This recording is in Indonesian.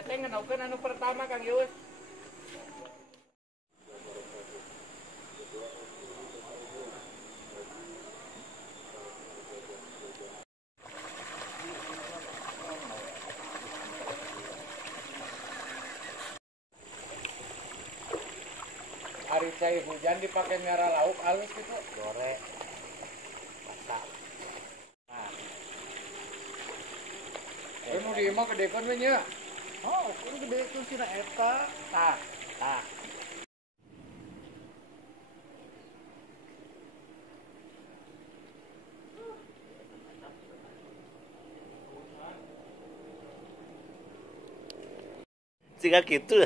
Iya teh ngenaukeun anu pertama Kang Yus. Ari teh hujan dipakai ngara lauk alus gitu. Goreng. Masak. Nah. Nu di imah gedekeun we nya. Oh, ini gede itu sih eta. Tah, tah. Jika gitu.